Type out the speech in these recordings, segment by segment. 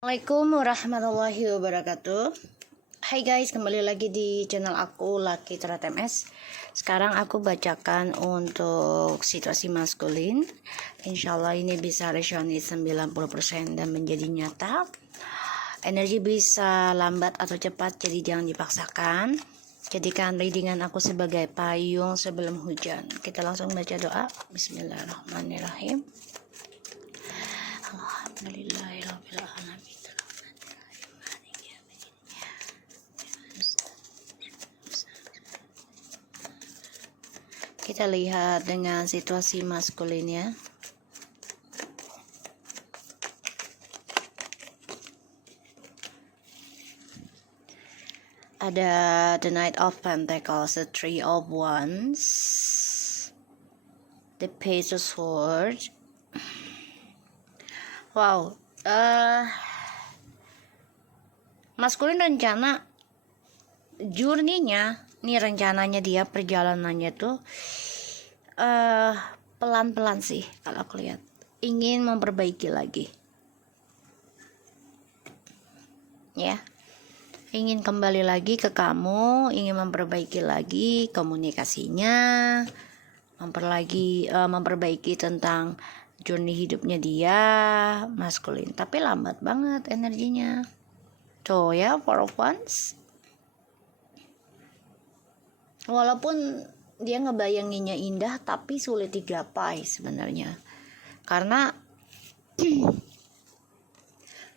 Assalamualaikum warahmatullahi wabarakatuh. Hai guys, kembali lagi di channel aku Lucky Tarot MS. Sekarang aku bacakan untuk situasi maskulin. Insyaallah ini bisa resonate 90% dan menjadi nyata. Energi bisa lambat atau cepat, jadi jangan dipaksakan. Jadikan readingan aku sebagai payung sebelum hujan. Kita langsung baca doa. Bismillahirrahmanirrahim. Alhamdulillahirabbil alamin. Kita lihat dengan situasi maskulinnya. Ada the Knight of Pentacles, the Three of Wands, the Page of Swords. Wow, maskulin rencana journey-nya, nih rencananya dia perjalanannya tuh pelan-pelan sih kalau aku lihat. Ingin memperbaiki lagi. Ya. Ingin kembali lagi ke kamu, ingin memperbaiki lagi komunikasinya, memperbaiki tentang journey hidupnya dia, maskulin. Tapi lambat banget energinya. Tuh ya, Four of Wands. Walaupun dia ngebayanginnya indah, tapi sulit digapai sebenarnya. Karena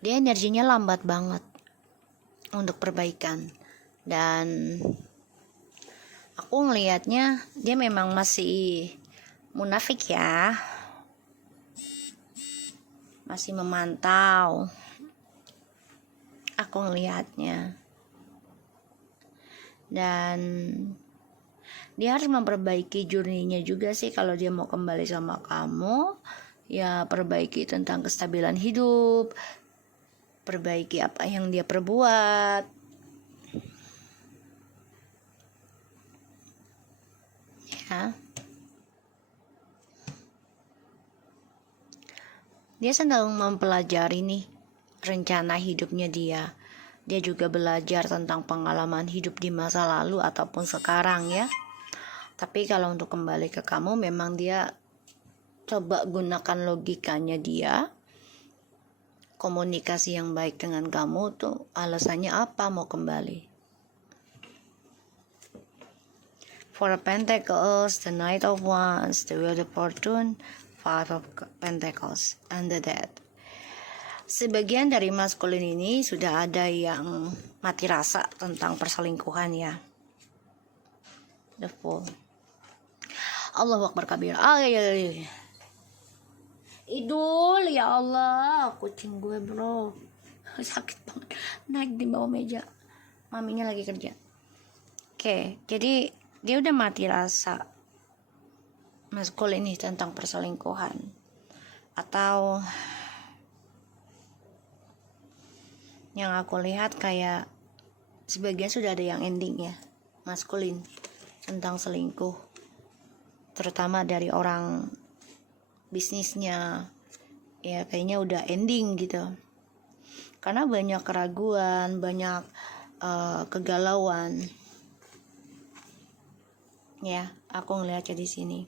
dia energinya lambat banget untuk perbaikan. Dan aku ngelihatnya dia memang masih munafik ya. Masih memantau. Aku ngelihatnya. Dan dia harus memperbaiki journey-nya juga sih kalau dia mau kembali sama kamu. Ya, perbaiki tentang kestabilan hidup, perbaiki apa yang dia perbuat. Ya. Dia sedang mempelajari nih rencana hidupnya dia. Dia juga belajar tentang pengalaman hidup di masa lalu ataupun sekarang ya. Tapi kalau untuk kembali ke kamu, memang dia coba gunakan logikanya dia. Komunikasi yang baik dengan kamu tuh alasannya apa mau kembali. Four of Pentacles, the Knight of Wands, the Wheel of Fortune, Five of Pentacles, and the Death. Sebagian dari maskulin ini sudah ada yang mati rasa tentang perselingkuhan ya. The Fool. Allahu Akbar kabir. Idul ya Allah, kucing gue bro. Sakit banget. Naik di bawah meja. Maminya lagi kerja. Oke, jadi dia udah mati rasa maskulin ini tentang perselingkuhan. Atau yang aku lihat kayak sebagian sudah ada yang ending ya, maskulin tentang selingkuh, terutama dari orang bisnisnya ya, kayaknya udah ending gitu karena banyak keraguan, banyak kegalauan ya. Aku ngeliatnya di sini.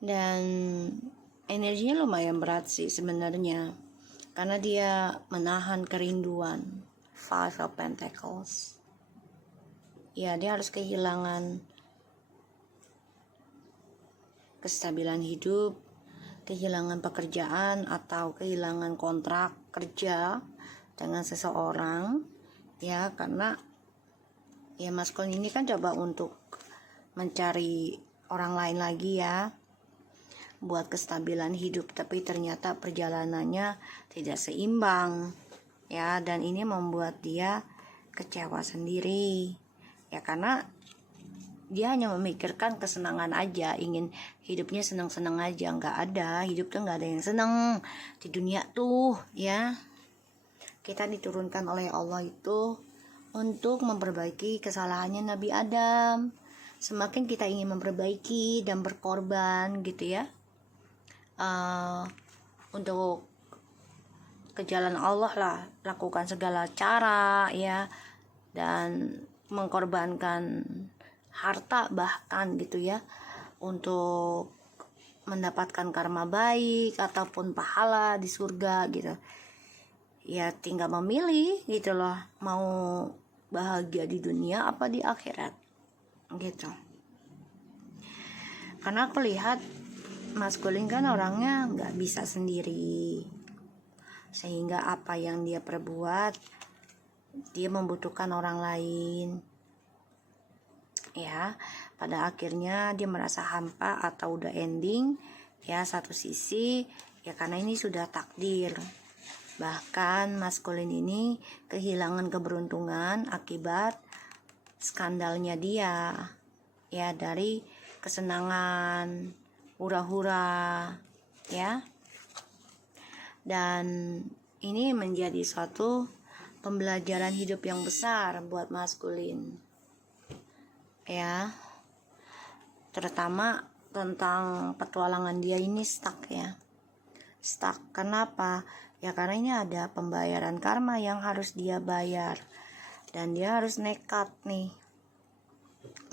Dan energinya lumayan berat sih sebenarnya, karena dia menahan kerinduan. Five of Pentacles. Ya, dia harus kehilangan kestabilan hidup, kehilangan pekerjaan, atau kehilangan kontrak kerja dengan seseorang. Ya, karena ya maskulin ini kan coba untuk mencari orang lain lagi ya, buat kestabilan hidup, tapi ternyata perjalanannya tidak seimbang ya, dan ini membuat dia kecewa sendiri ya, karena dia hanya memikirkan kesenangan aja, ingin hidupnya senang-senang aja. Nggak ada, hidup tuh nggak ada yang senang di dunia tuh ya. Kita diturunkan oleh Allah itu untuk memperbaiki kesalahannya Nabi Adam, semakin kita ingin memperbaiki dan berkorban gitu ya, untuk ke jalan Allah lah, lakukan segala cara ya, dan mengkorbankan harta bahkan gitu ya, untuk mendapatkan karma baik ataupun pahala di surga gitu. Ya tinggal memilih gitu loh, mau bahagia di dunia apa di akhirat gitu. Karena aku lihat Mas Guling kan orangnya nggak bisa sendiri, sehingga apa yang dia perbuat dia membutuhkan orang lain ya. Pada akhirnya dia merasa hampa atau udah ending ya. Satu sisi ya karena ini sudah takdir. Bahkan Mas Colin ini kehilangan keberuntungan akibat skandalnya dia ya, dari kesenangan hura-hura ya. Dan ini menjadi suatu pembelajaran hidup yang besar buat Mas Colin ya, terutama tentang petualangan dia ini stuck ya. Stuck kenapa? Ya karena ini ada pembayaran karma yang harus dia bayar, dan dia harus nekat nih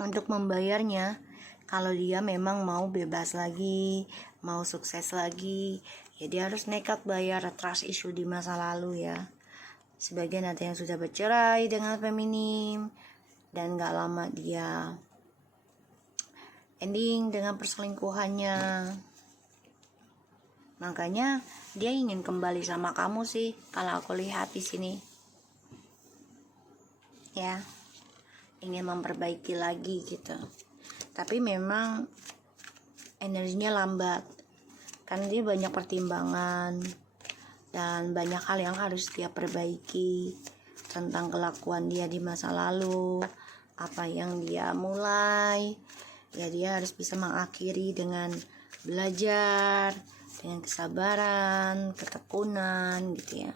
untuk membayarnya. Kalau dia memang mau bebas lagi, mau sukses lagi, ya dia harus nekat bayar trust issue di masa lalu ya. Sebagian ada yang sudah bercerai dengan feminim, dan gak lama dia ending dengan perselingkuhannya. Makanya dia ingin kembali sama kamu sih, kalau aku lihat di sini. Ya, ingin memperbaiki lagi gitu. Tapi memang energinya lambat. Karena dia banyak pertimbangan dan banyak hal yang harus dia perbaiki tentang kelakuan dia di masa lalu, apa yang dia mulai. Ya dia harus bisa mengakhiri dengan belajar, dengan kesabaran, ketekunan gitu ya.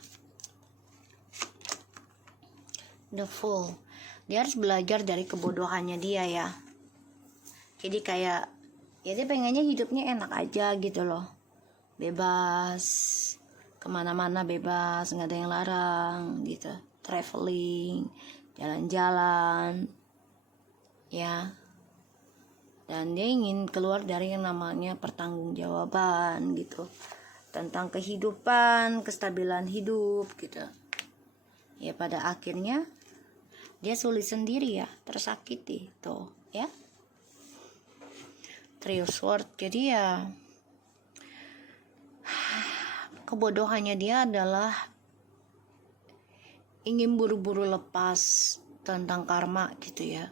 The Fool, dia harus belajar dari kebodohannya dia ya. Jadi kayak ya dia pengennya hidupnya enak aja gitu loh, bebas kemana-mana, bebas, nggak ada yang larang gitu, traveling, jalan-jalan ya. Dan dia ingin keluar dari yang namanya pertanggungjawaban gitu, tentang kehidupan, kestabilan hidup gitu. Ya pada akhirnya dia sulit sendiri ya, tersakiti tuh ya. Trio Sword, jadi ya kebodohannya dia adalah ingin buru-buru lepas tentang karma gitu ya.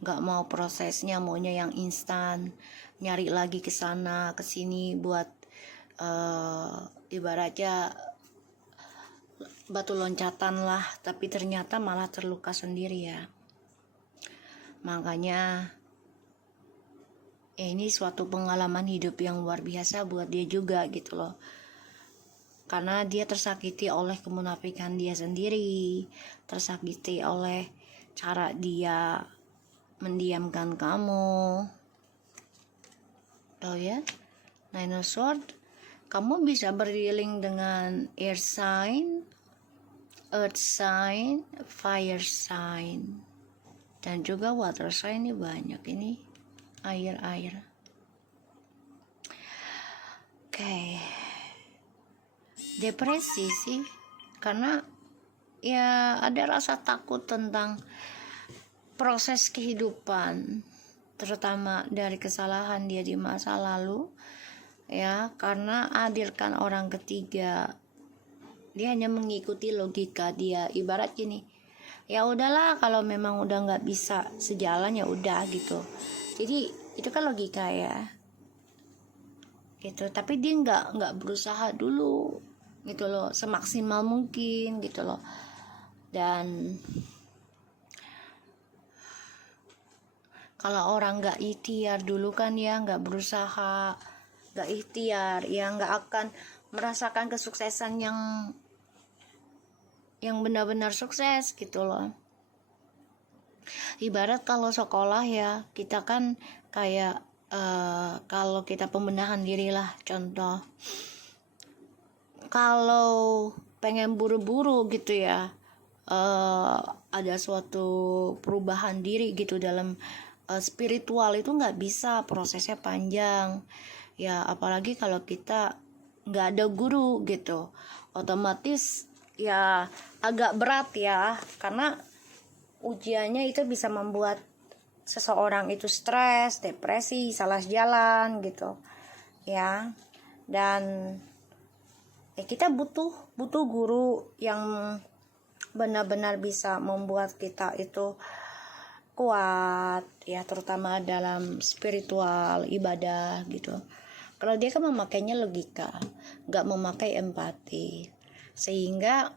Gak mau prosesnya, maunya yang instan, nyari lagi ke sana ke sini buat ibaratnya batu loncatan lah, tapi ternyata malah terluka sendiri ya. Makanya ini suatu pengalaman hidup yang luar biasa buat dia juga gitu loh. Karena dia tersakiti oleh kemunafikan dia sendiri, tersakiti oleh cara dia mendiamkan kamu. Tahu ya? Nine of Swords, kamu bisa berdealing dengan air sign, earth sign, fire sign, dan juga water sign. Ini banyak ini, air. Oke. Depresi sih, karena ya ada rasa takut tentang proses kehidupan, terutama dari kesalahan dia di masa lalu ya. Karena hadirkan orang ketiga, dia hanya mengikuti logika dia, ibarat gini, ya udahlah kalau memang udah nggak bisa sejalan ya udah gitu. Jadi itu kan logika ya gitu, tapi dia nggak berusaha dulu gitu loh, semaksimal mungkin gitu loh. Dan kalau orang nggak ikhtiar dulu kan ya, nggak berusaha, nggak ikhtiar ya, nggak akan merasakan kesuksesan yang benar-benar sukses gitu loh. Ibarat kalau sekolah ya, kita kan kayak kalau kita pembenahan diri lah, contoh kalau pengen buru-buru gitu ya, ada suatu perubahan diri gitu dalam spiritual, itu nggak bisa, prosesnya panjang ya, apalagi kalau kita nggak ada guru gitu, otomatis ya agak berat ya, karena ujiannya itu bisa membuat seseorang itu stres, depresi, salah jalan gitu ya. Dan kita butuh guru yang benar-benar bisa membuat kita itu kuat ya, terutama dalam spiritual, ibadah gitu. Kalau dia kan memakainya logika, nggak memakai empati, sehingga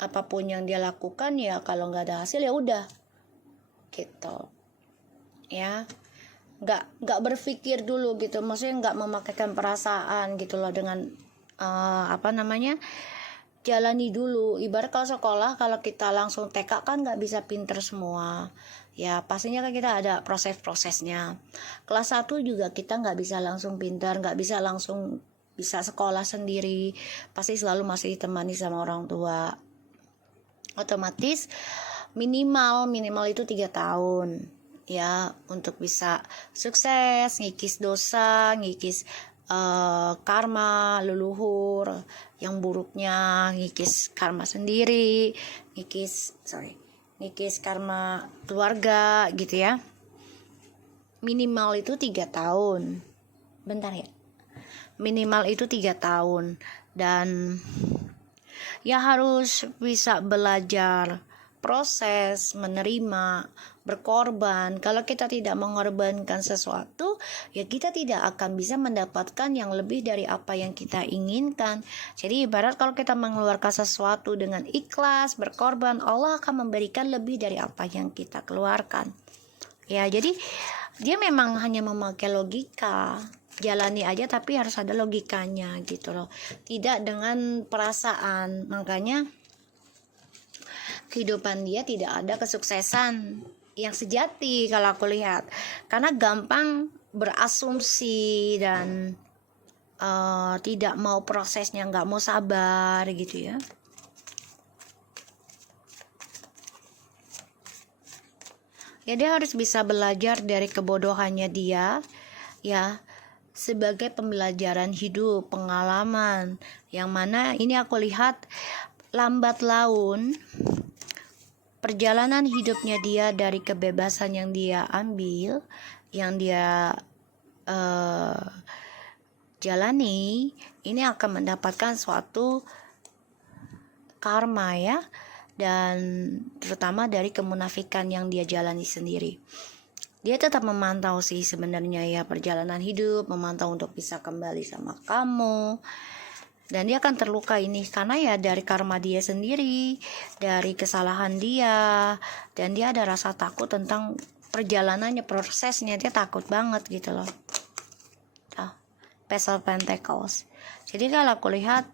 apapun yang dia lakukan ya kalau nggak ada hasil ya udah gitu ya, nggak berpikir dulu gitu, maksudnya nggak memakaikan perasaan gitu loh, dengan jalani dulu. Ibarat kalau sekolah, kalau kita langsung TK kan nggak bisa pinter semua ya, pastinya kan kita ada proses-prosesnya. Kelas 1 juga kita nggak bisa langsung pintar, nggak bisa langsung bisa sekolah sendiri, pasti selalu masih ditemani sama orang tua. Otomatis minimal itu 3 tahun ya, untuk bisa sukses, ngikis dosa, ngikis karma leluhur yang buruknya, ngikis karma sendiri, ngikis karma keluarga gitu ya. Minimal itu 3 tahun. Bentar ya. Minimal itu 3 tahun. Dan ya harus bisa belajar proses, menerima, berkorban. Kalau kita tidak mengorbankan sesuatu, ya kita tidak akan bisa mendapatkan yang lebih dari apa yang kita inginkan. Jadi ibarat kalau kita mengeluarkan sesuatu dengan ikhlas, berkorban, Allah akan memberikan lebih dari apa yang kita keluarkan. Ya, jadi dia memang hanya memakai logika. Jalani aja, tapi harus ada logikanya gitu loh. Tidak dengan perasaan. Makanya kehidupan dia tidak ada kesuksesan yang sejati kalau aku lihat, karena gampang berasumsi dan tidak mau prosesnya, nggak mau sabar gitu ya. Ya dia harus bisa belajar dari kebodohannya dia ya, sebagai pembelajaran hidup, pengalaman yang mana ini aku lihat lambat laun perjalanan hidupnya dia dari kebebasan yang dia ambil, yang dia jalani, ini akan mendapatkan suatu karma ya, dan terutama dari kemunafikan yang dia jalani sendiri. Dia tetap memantau sih sebenarnya ya perjalanan hidup, memantau untuk bisa kembali sama kamu. Dan dia akan terluka ini karena ya dari karma dia sendiri, dari kesalahan dia, dan dia ada rasa takut tentang perjalanannya, prosesnya, dia takut banget gitu loh. Page of Pentacles. Jadi kalau aku lihat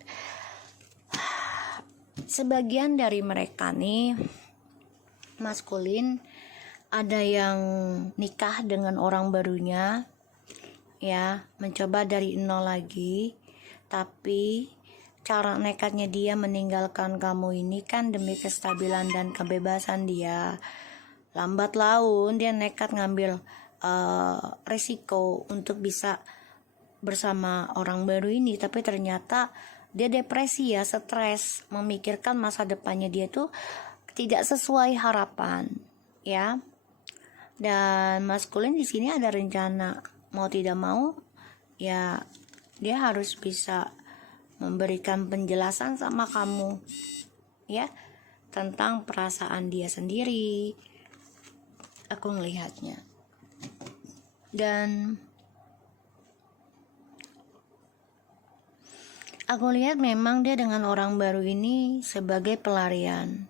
sebagian dari mereka nih maskulin, ada yang nikah dengan orang barunya ya, mencoba dari nol lagi. Tapi cara nekatnya dia meninggalkan kamu ini kan demi kestabilan dan kebebasan dia. Lambat laun dia nekat ngambil risiko untuk bisa bersama orang baru ini, tapi ternyata dia depresi ya, stres, memikirkan masa depannya dia tuh tidak sesuai harapan ya. Dan maskulin di sini ada rencana, mau tidak mau ya dia harus bisa memberikan penjelasan sama kamu ya tentang perasaan dia sendiri, aku melihatnya. Dan aku lihat memang dia dengan orang baru ini sebagai pelarian,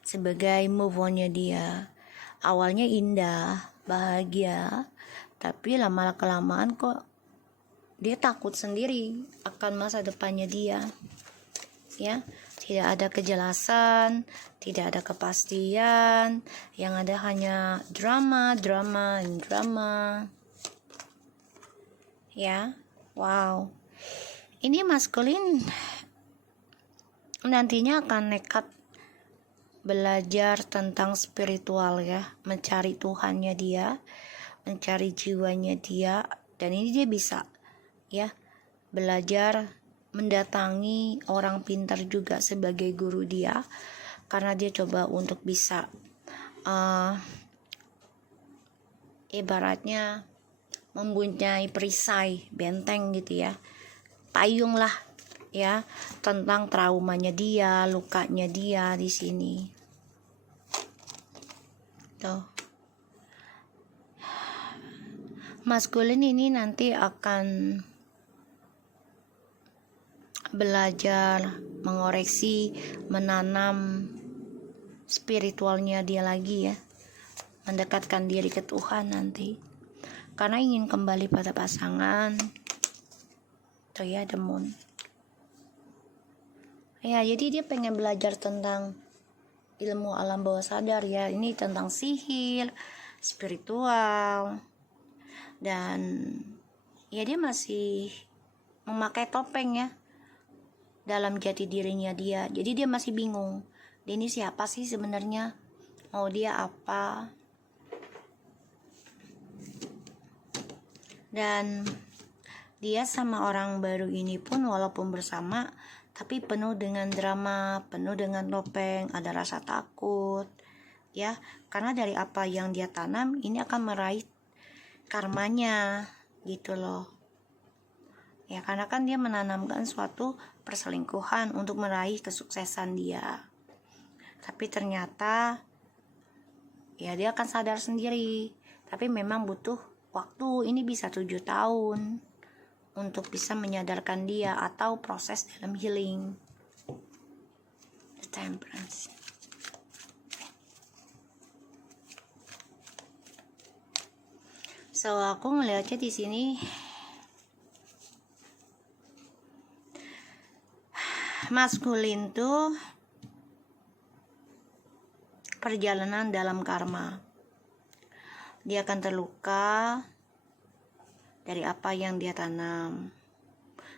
sebagai move on-nya dia. Awalnya indah, bahagia, tapi lama-kelamaan kok dia takut sendiri akan masa depannya dia ya. tidak ada kejelasan, tidak ada kepastian, yang ada hanya drama ya. Wow, ini maskulin nantinya akan nekat belajar tentang spiritual ya, mencari Tuhannya dia, mencari jiwanya dia, dan ini dia bisa ya belajar mendatangi orang pintar juga sebagai guru dia, karena dia coba untuk bisa ibaratnya mempunyai perisai benteng gitu ya, payung lah ya, tentang traumanya dia, lukanya dia di sini. Tuh. Maskulin ini nanti akan belajar mengoreksi, menanam spiritualnya dia lagi ya, mendekatkan diri ke Tuhan nanti, karena ingin kembali pada pasangan. Tuh ya, the moon ya, jadi dia pengen belajar tentang ilmu alam bawah sadar ya, ini tentang sihir, spiritual, dan ya dia masih memakai topeng ya dalam jati dirinya dia. Jadi dia masih bingung, dia ini siapa sih sebenarnya, mau dia apa. Dan dia sama orang baru ini pun walaupun bersama, tapi penuh dengan drama, penuh dengan topeng, ada rasa takut ya, karena dari apa yang dia tanam ini akan meraih karmanya gitu loh ya, karena kan dia menanamkan suatu perselingkuhan untuk meraih kesuksesan dia. Tapi ternyata ya dia akan sadar sendiri, tapi memang butuh waktu, ini bisa 7 tahun untuk bisa menyadarkan dia, atau proses dalam healing. The Temperance. So aku ngelihatnya di sini maskulin tuh perjalanan dalam karma. Dia akan terluka dari apa yang dia tanam,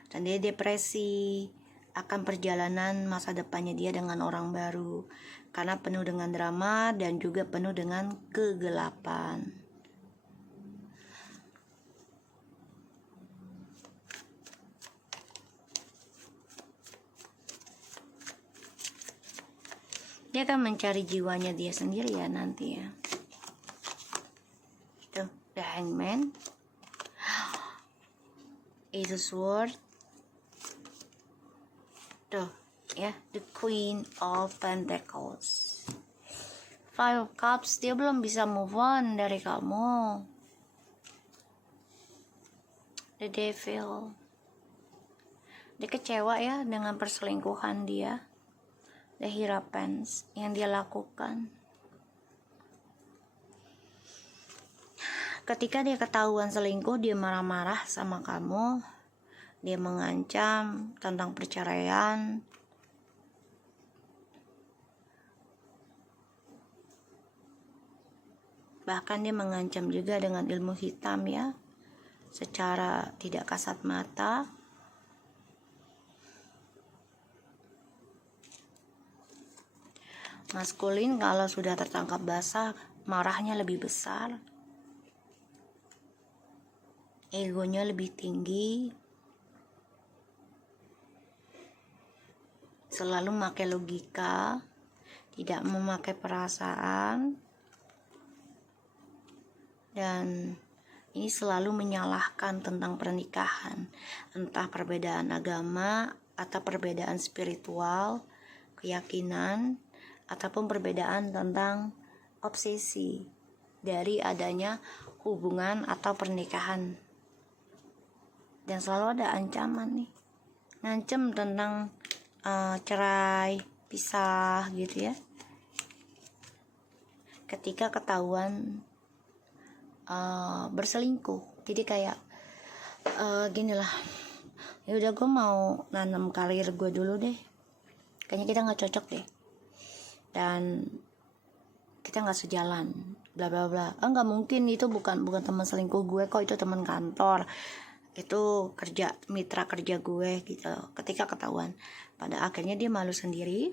dan dia depresi akan perjalanan masa depannya dia dengan orang baru, karena penuh dengan drama dan juga penuh dengan kegelapan. Dia akan mencari jiwanya dia sendiri ya nanti ya. Tuh, the Hangman, Ace of Swords, tuh ya, the Queen of Pentacles, Five of Cups. Dia belum bisa move on dari kamu. The Devil, dia kecewa ya dengan perselingkuhan dia. The Hierophant yang dia lakukan. Ketika dia ketahuan selingkuh, dia marah-marah sama kamu, dia mengancam tentang perceraian. Bahkan dia mengancam juga dengan ilmu hitam ya, secara tidak kasat mata. Maskulin kalau sudah tertangkap basah, marahnya lebih besar, egonya lebih tinggi, selalu memakai logika, tidak memakai perasaan, dan ini selalu menyalahkan tentang pernikahan, entah perbedaan agama atau perbedaan spiritual, keyakinan, ataupun perbedaan tentang obsesi dari adanya hubungan atau pernikahan. Dan selalu ada ancaman nih, ngancem tentang cerai, pisah gitu ya, ketika ketahuan berselingkuh. Jadi kayak gini lah, ya udah gue mau nanam karir gue dulu deh, kayaknya kita nggak cocok deh, dan kita nggak sejalan, bla bla bla. Nggak mungkin, itu bukan teman selingkuh gue kok, itu teman kantor, itu mitra kerja gue gitu. Ketika ketahuan, pada akhirnya dia malu sendiri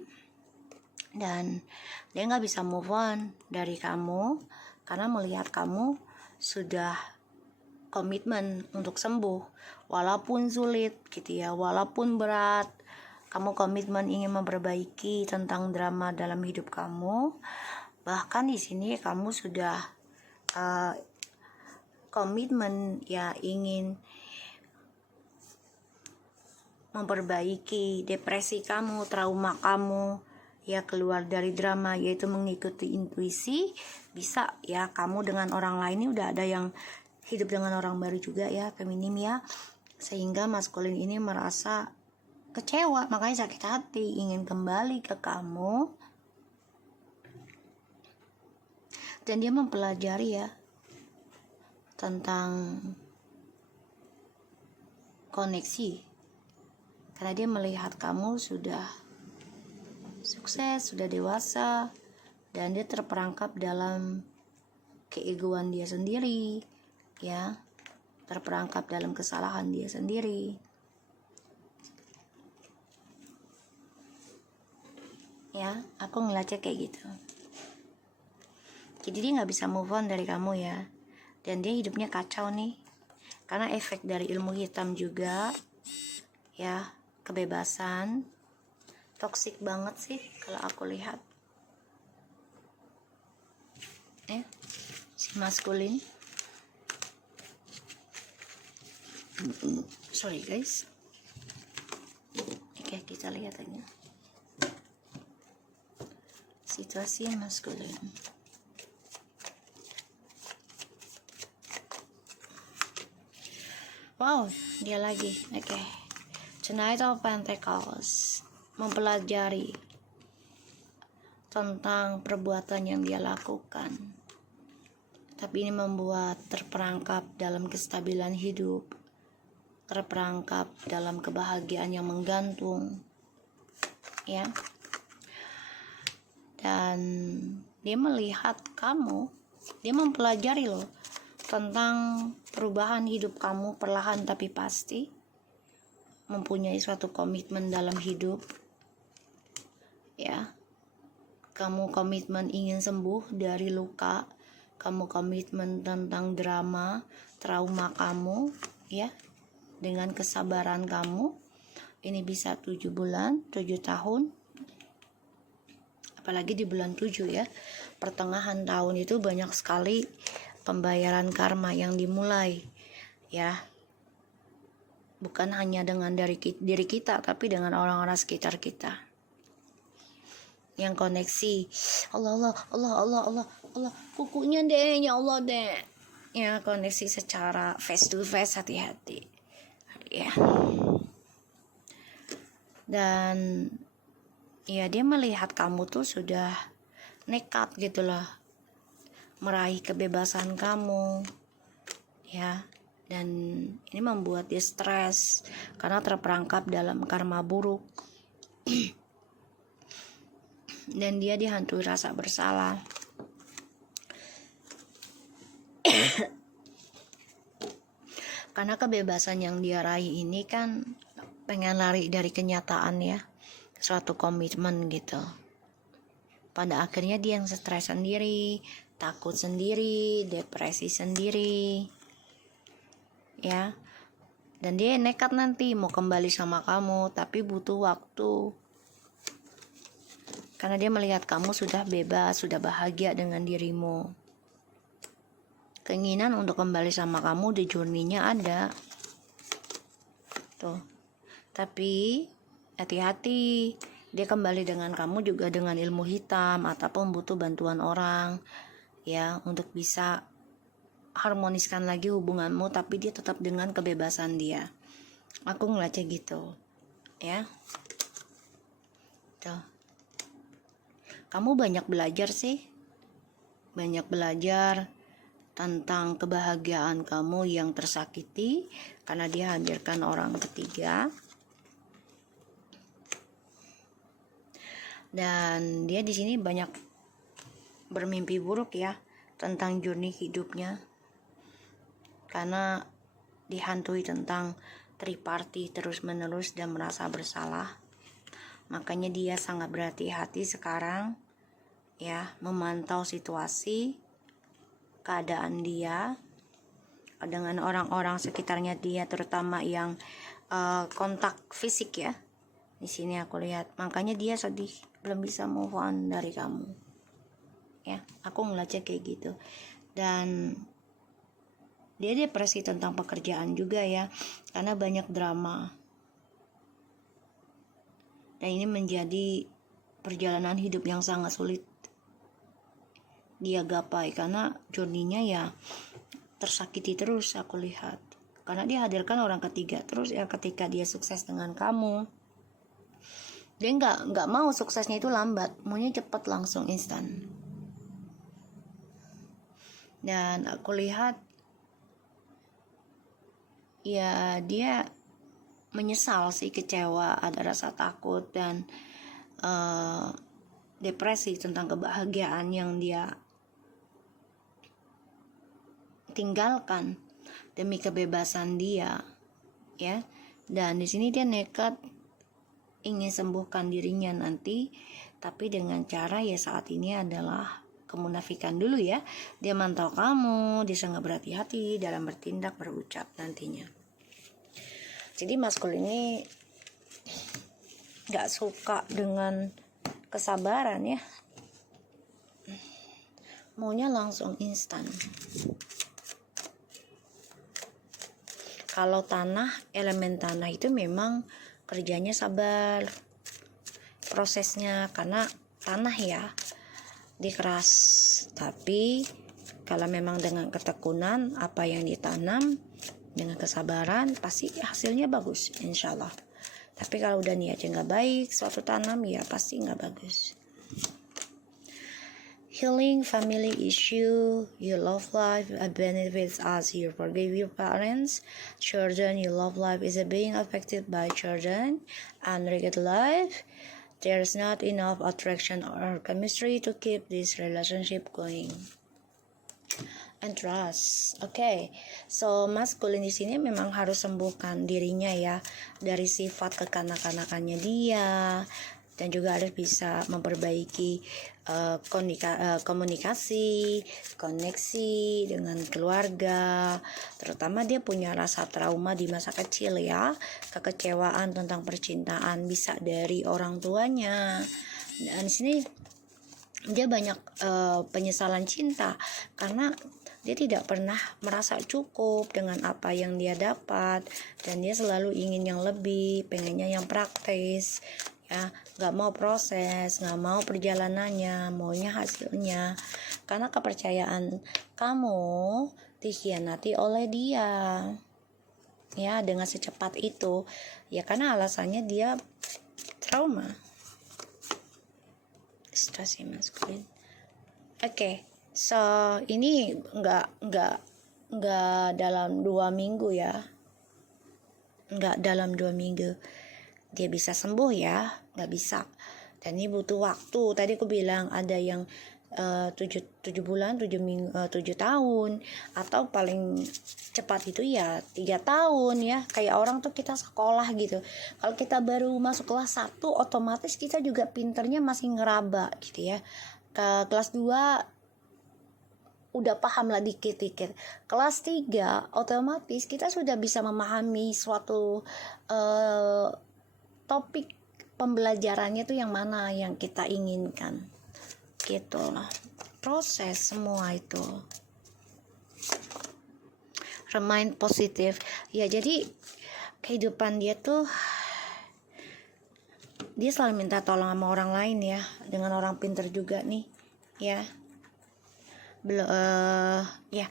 dan dia nggak bisa move on dari kamu karena melihat kamu sudah komitmen untuk sembuh, walaupun sulit gitu ya, walaupun berat. Kamu komitmen ingin memperbaiki tentang drama dalam hidup kamu. Bahkan di sini kamu sudah komitmen ya, ingin memperbaiki depresi kamu, trauma kamu, ya keluar dari drama, yaitu mengikuti intuisi. Bisa ya, kamu dengan orang lain ini udah ada yang hidup dengan orang baru juga ya, feminim ya, sehingga maskulin ini merasa kecewa, makanya sakit hati, ingin kembali ke kamu. Dan dia mempelajari ya tentang koneksi, karena dia melihat kamu sudah sukses, sudah dewasa, dan dia terperangkap dalam keegoan dia sendiri ya, terperangkap dalam kesalahan dia sendiri ya. Aku ngeliatnya kayak gitu. Jadi dia nggak bisa move on dari kamu ya, dan dia hidupnya kacau nih karena efek dari ilmu hitam juga ya, kebebasan. Toksik banget sih kalau aku lihat ya, si maskulin. Sorry guys. Oke, kita lihat aja situasi maskulin. Wow, dia lagi. Oke. Knight of Pentacles mempelajari tentang perbuatan yang dia lakukan, tapi ini membuat terperangkap dalam kestabilan hidup, terperangkap dalam kebahagiaan yang menggantung ya. Dan dia melihat kamu, dia mempelajari loh tentang perubahan hidup kamu perlahan tapi pasti, mempunyai suatu komitmen dalam hidup ya. Kamu komitmen ingin sembuh dari luka, kamu komitmen tentang drama, trauma kamu ya, dengan kesabaran kamu. Ini bisa 7 bulan, 7 tahun, apalagi di bulan 7 ya, pertengahan tahun itu banyak sekali pembayaran karma yang dimulai ya, bukan hanya dengan dari diri kita, tapi dengan orang-orang sekitar kita yang koneksi. Allah, kukunya deh, ya Allah deh ya, koneksi secara face to face, hati-hati ya. Dan ya, dia melihat kamu tuh sudah nekat gitu lah meraih kebebasan kamu ya, dan ini membuat dia stres karena terperangkap dalam karma buruk dan dia dihantui rasa bersalah. Karena kebebasan yang dia raih ini kan pengen lari dari kenyataan ya, suatu komitmen gitu. Pada akhirnya dia yang stres sendiri, takut sendiri, depresi sendiri ya. Dan dia nekat nanti mau kembali sama kamu, tapi butuh waktu, karena dia melihat kamu sudah bebas, sudah bahagia dengan dirimu. Keinginan untuk kembali sama kamu di journey-nya ada tuh, tapi hati-hati, dia kembali dengan kamu juga dengan ilmu hitam ataupun butuh bantuan orang ya, untuk bisa harmoniskan lagi hubunganmu, tapi dia tetap dengan kebebasan dia. Aku ngeliatnya gitu ya. Tuh, kamu banyak belajar sih, banyak belajar tentang kebahagiaan kamu yang tersakiti karena dia hadirkan orang ketiga. Dan dia di sini banyak bermimpi buruk ya tentang journey hidupnya, karena dihantui tentang triparty terus-menerus dan merasa bersalah. Makanya dia sangat berhati-hati sekarang ya, memantau situasi, keadaan dia dengan orang-orang sekitarnya dia, terutama yang kontak fisik ya. Di sini aku lihat, makanya dia sedih, belum bisa move on dari kamu. Ya, aku ngeliatnya kayak gitu. Dan dia depresi tentang pekerjaan juga ya, karena banyak drama. Dan ini menjadi perjalanan hidup yang sangat sulit dia gapai, karena journey-nya ya tersakiti terus aku lihat. Karena dia hadirkan orang ketiga terus ya, ketika dia sukses dengan kamu. Dia nggak mau suksesnya itu lambat, maunya cepat, langsung instan. Dan aku lihat ya dia menyesal sih, kecewa, ada rasa takut dan depresi tentang kebahagiaan yang dia tinggalkan demi kebebasan dia ya. Dan di sini dia nekat ingin sembuhkan dirinya nanti, tapi dengan cara ya saat ini adalah kemunafikan dulu ya. Dia mantau kamu, dia sangat berhati-hati dalam bertindak, berucap nantinya. Jadi maskul ini gak suka dengan kesabaran ya, maunya langsung instan. Kalau tanah, elemen tanah itu memang kerjanya sabar prosesnya, karena tanah ya dikeras. Tapi kalau memang dengan ketekunan apa yang ditanam dengan kesabaran, pasti hasilnya bagus insya Allah. Tapi kalau udah niatnya nggak baik suatu tanam, ya pasti nggak bagus. Healing family issue, you love life, benefits as you forgive your parents. Children, you love life is being affected by children. Unregulated life, there's not enough attraction or chemistry to keep this relationship going. And trust. Okay, so maskulin di sini memang harus sembuhkan dirinya ya dari sifat kekanak-kanakannya dia, dan juga harus bisa memperbaiki komunikasi, koneksi dengan keluarga. Terutama dia punya rasa trauma di masa kecil ya, kekecewaan tentang percintaan bisa dari orang tuanya. Dan di sini dia banyak penyesalan cinta karena dia tidak pernah merasa cukup dengan apa yang dia dapat, dan dia selalu ingin yang lebih, pengennya yang praktis ya, nggak mau proses, nggak mau perjalanannya, maunya hasilnya. Karena kepercayaan kamu dikhianati oleh dia ya dengan secepat itu ya, karena alasannya dia trauma. Stress maskulin. Oke, so ini nggak dalam 2 minggu ya, nggak dalam 2 minggu dia bisa sembuh ya, nggak bisa. Dan ini butuh waktu. Tadi aku bilang ada yang 7 bulan, 7 minggu, 7 tahun, atau paling cepat itu ya 3 tahun ya. Kayak orang tuh kita sekolah gitu. Kalau kita baru masuk kelas 1, otomatis kita juga pinternya masih ngeraba gitu ya. Ke kelas 2 udah paham lah dikit-dikit. Kelas 3 otomatis kita sudah bisa memahami suatu topik pembelajarannya tuh yang mana yang kita inginkan gitu lah. Proses semua itu. Remind positif ya. Jadi kehidupan dia tuh, dia selalu minta tolong sama orang lain ya, dengan orang pintar juga nih ya. Ya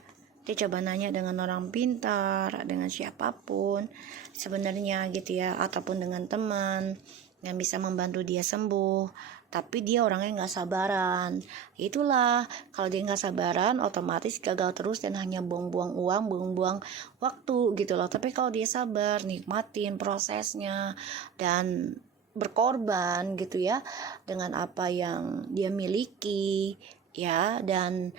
dia coba nanya dengan orang pintar, dengan siapapun sebenarnya gitu ya, ataupun dengan teman yang bisa membantu dia sembuh. Tapi dia orangnya nggak sabaran. Itulah, kalau dia nggak sabaran otomatis gagal terus dan hanya buang-buang uang, buang-buang waktu gitu loh. Tapi kalau dia sabar, nikmatin prosesnya dan berkorban gitu ya dengan apa yang dia miliki ya, dan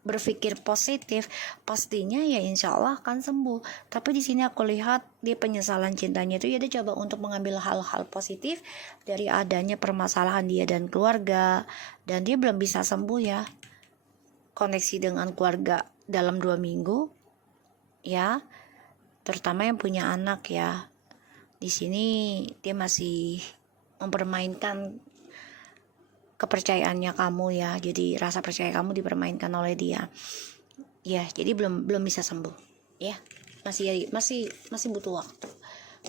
berpikir positif, pastinya ya insya Allah akan sembuh. Tapi di sini aku lihat dia penyesalan cintanya itu ya dia coba untuk mengambil hal-hal positif dari adanya permasalahan dia dan keluarga, dan dia belum bisa sembuh ya, koneksi dengan keluarga dalam 2 minggu ya, terutama yang punya anak ya. Di sini dia masih mempermainkan kepercayaannya kamu ya, jadi rasa percaya kamu dipermainkan oleh dia ya, jadi belum bisa sembuh ya, masih butuh waktu.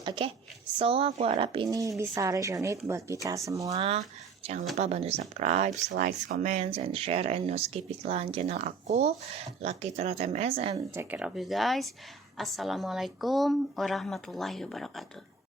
Oke, so aku harap ini bisa resonate buat kita semua. Jangan lupa bantu subscribe, like, comment, and share, and no skip iklan channel aku, Lucky Tarot MS, and take care of you guys. Assalamualaikum warahmatullahi wabarakatuh.